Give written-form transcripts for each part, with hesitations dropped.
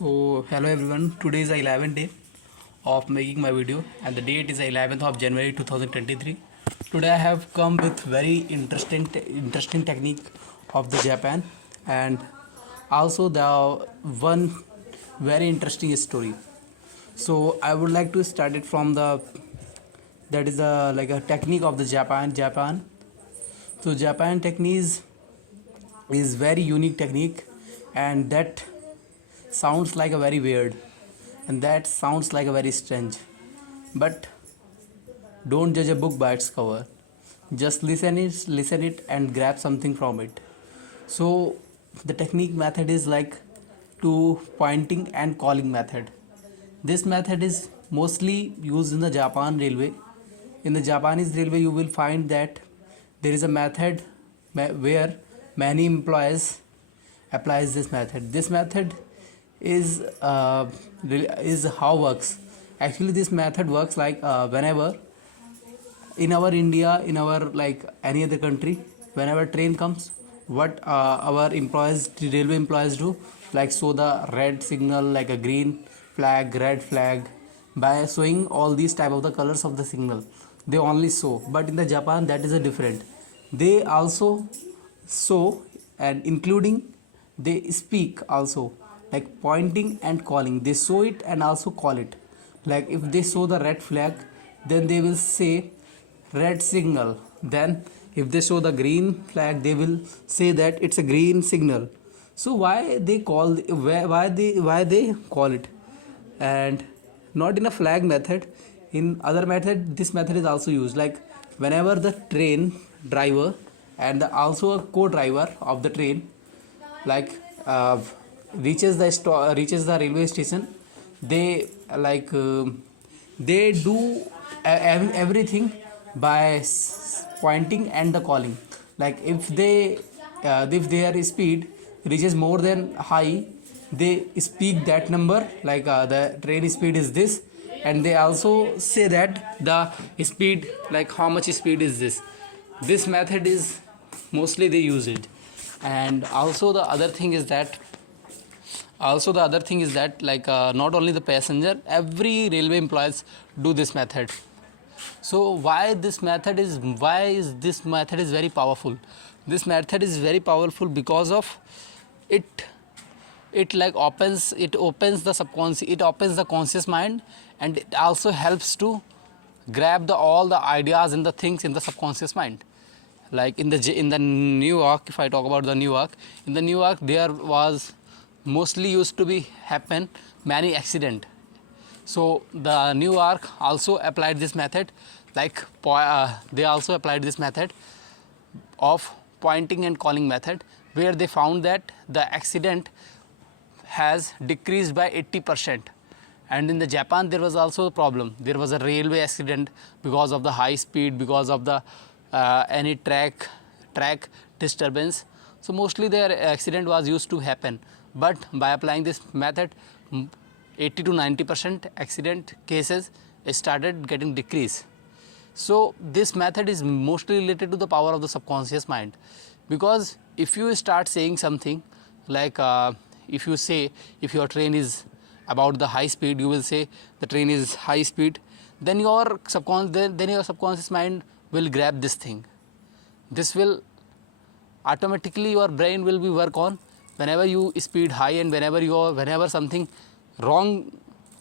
So hello everyone, today is the 11th day of making my video and the date is the 11th of January 2023. Today I have come with very interesting technique of the Japan and also the one very interesting story. So I would like to start it from the that is a like a technique of the Japan. So Japan technique is very unique technique and that sounds like a very weird and that sounds like a very strange, but don't judge a book by its cover, just listen it and grab something from it. So the technique method is like to pointing and calling method. This method is mostly used in the Japan railway. In the Japanese railway you will find that there is a method where many employees applies this method. This method is how works. Actually, this method works like whenever in our India, in our like any other country, whenever train comes, what our employees, the railway employees do, like show the red signal, like a green flag, red flag, by showing all these type of the colors of the signal. They only show, but in the Japan that is a different. They also show and including they speak also, like pointing and calling. They show it and also call it. Like if they show the red flag, then they will say red signal. Then if they show the green flag, they will say that it's a green signal. So why they call, why they call it? And not in a flag method, in other method this method is also used. Like whenever the train driver and also a co-driver of the train like reaches the railway station, they like they do everything by pointing and the calling. Like if their speed reaches more than high, they speak that number, like the train speed is this, and they also say that the speed, like how much speed is this. This method is mostly they use it. And also the other thing is that like not only the passenger, every railway employees do this method. So why this method is very powerful? This method is very powerful because of it like opens the subconscious, it opens the conscious mind, and it also helps to grab all the ideas and the things in the subconscious mind. Like in the Newark, if I talk about the Newark, in the Newark there was mostly used to be happen many accident. So the Newark also applied this method, like they also applied this method of pointing and calling method, where they found that the accident has decreased by 80%. And in the Japan there was also a problem. There was a railway accident because of the high speed, because of the any track disturbance. So mostly their accident was used to happen, but by applying this method 80 to 90% accident cases started getting decreased. So this method is mostly related to the power of the subconscious mind, because if you start saying something like if you say, if your train is about the high speed, you will say the train is high speed, then your subconscious mind will grab this thing. This will automatically, your brain will be work on whenever you speed high, and whenever something wrong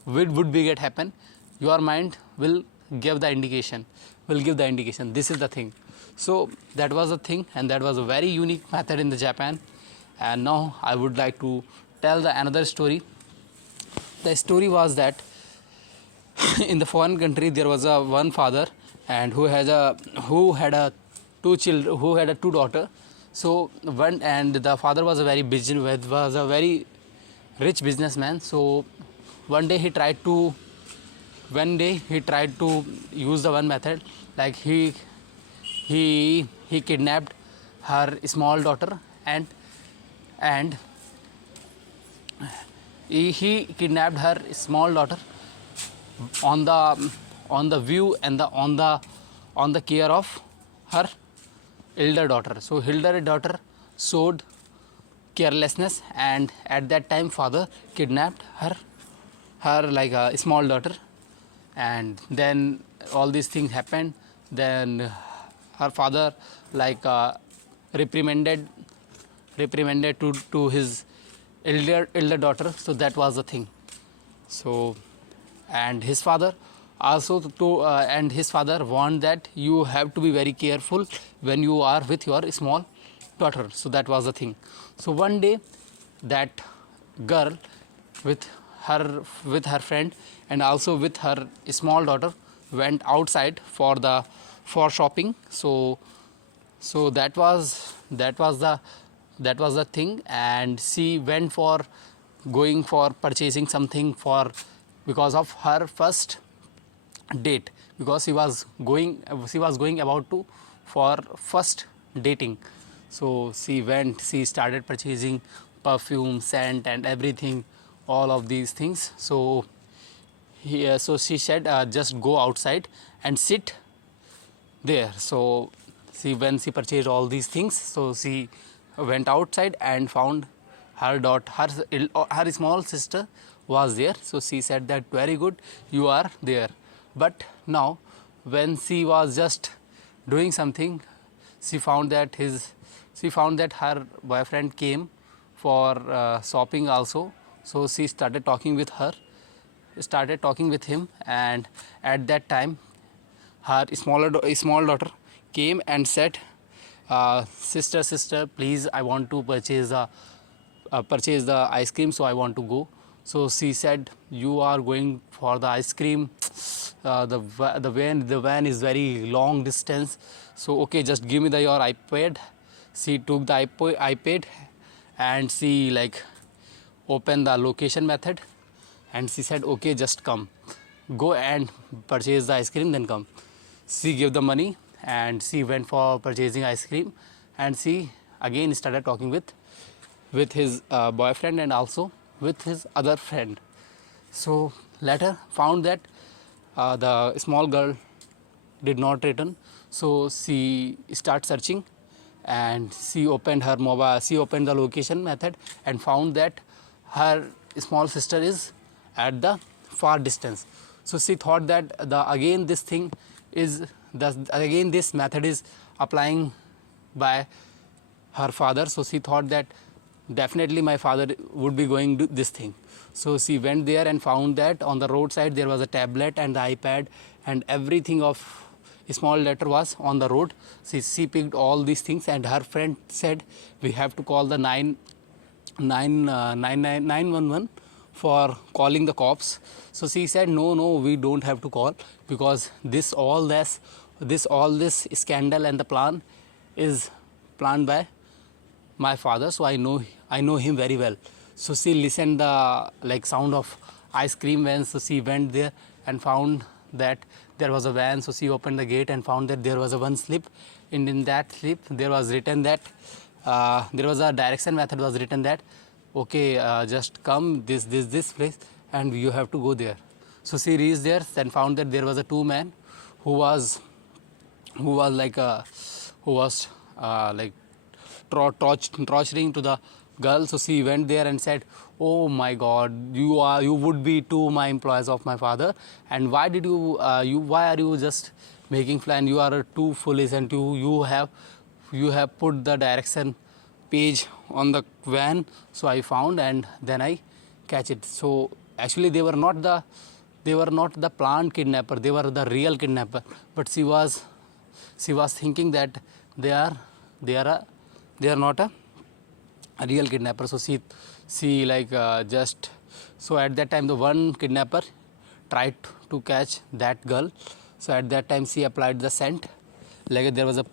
would be get happen, your mind will give the indication. This is the thing. So that was the thing, and that was a very unique method in the Japan. And now I would like to tell the another story. The story was that in the foreign country there was a one father, and who had a two daughter. So the father was a very rich businessman. So one day he tried to use the one method, like he kidnapped her small daughter, and he kidnapped her small daughter on the view and on the care of her elder daughter. So elder daughter showed carelessness, and at that time father kidnapped her like a small daughter, and then all these things happened. Then her father like reprimanded to his elder daughter. So that was the thing. So and his father also and his father warned that you have to be very careful when you are with your small daughter. So that was the thing. So one day that girl with her friend and also with her small daughter went outside for shopping. So that was the thing, and she went for going for purchasing something for because of her first date, because she was going about to for first dating. So she started purchasing perfume, scent and everything, all of these things. So she said, just go outside and sit there. So when she purchased all these things, so she went outside and found her daughter, her small sister was there. So she said that very good, you are there. But now when she was just doing something, she found that her boyfriend came for shopping also. So she started talking with him, and at that time her small daughter came and said, sister, please, I want to purchase the ice cream, so I want to go. So she said, you are going for the ice cream, the van is very long distance, so okay, just give me your iPad. She took the iPad and she like opened the location method, and she said, okay, just come, go and purchase the ice cream, then come. She gave the money and she went for purchasing ice cream, and she again started talking with his boyfriend and also with his other friend. So later found that the small girl did not return. So she started searching, and she opened the location method and found that her small sister is at the far distance. So she thought that this method is applying by her father. So she thought that definitely my father would be going to this thing. So she went there and found that on the roadside there was a tablet and the iPad, and everything of a small letter was on the road. She picked all these things, and her friend said, we have to call the 911 for calling the cops. So she said, no, we don't have to call, because all this scandal and the plan is planned by my father, so I know him very well. So she listened the like sound of ice cream van. So she went there and found that there was a van. So she opened the gate and found that there was a one slip, and in that slip there was written that there was a direction method was written that, okay, just come this place and you have to go there. So she reached there and found that there was a two man who was like torturing to the girl. So she went there and said, oh my god, you would be two my employees of my father, and why are you just making fun? You are too foolish, and you have put the direction page on the van. So I found, and then I catch it. So actually they were not the planned kidnapper, they were the real kidnapper, but she was thinking that they are not a real kidnapper. So she like just, so at that time the one kidnapper tried to catch that girl. So at that time she applied the scent, like there was a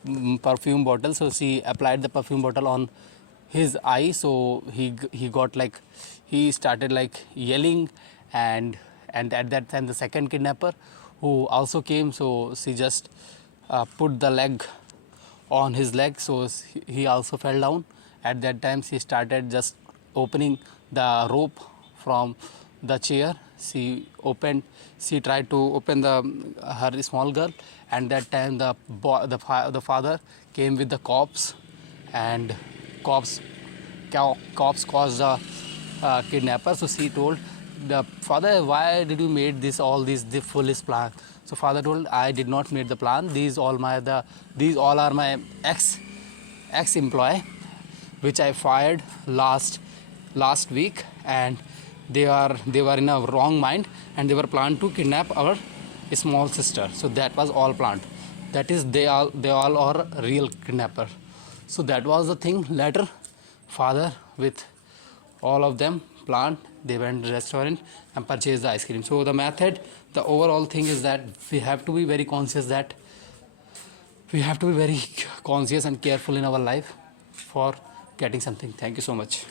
perfume bottle. So she applied the perfume bottle on his eye. So he got like, he started like yelling, and at that time the second kidnapper who also came, so she just put the leg on his leg, so he also fell down. At that time she started just opening the rope from the chair. She tried to open her small girl, and that time the father came with the cops, and cops cops caused the kidnapper. So she told the father, why did you made this all this the foolish plan? So father told, I did not make the plan. These all are my ex employee, which I fired last week, and they were in a wrong mind, and they were planned to kidnap our small sister. So that was all planned. That is, they all are real kidnapper. So that was the thing. Later, father with all of them planned. They went to the restaurant and purchased the ice cream. So the overall thing is that we have to be very conscious that we have to be very conscious and careful in our life for getting something. Thank you so much.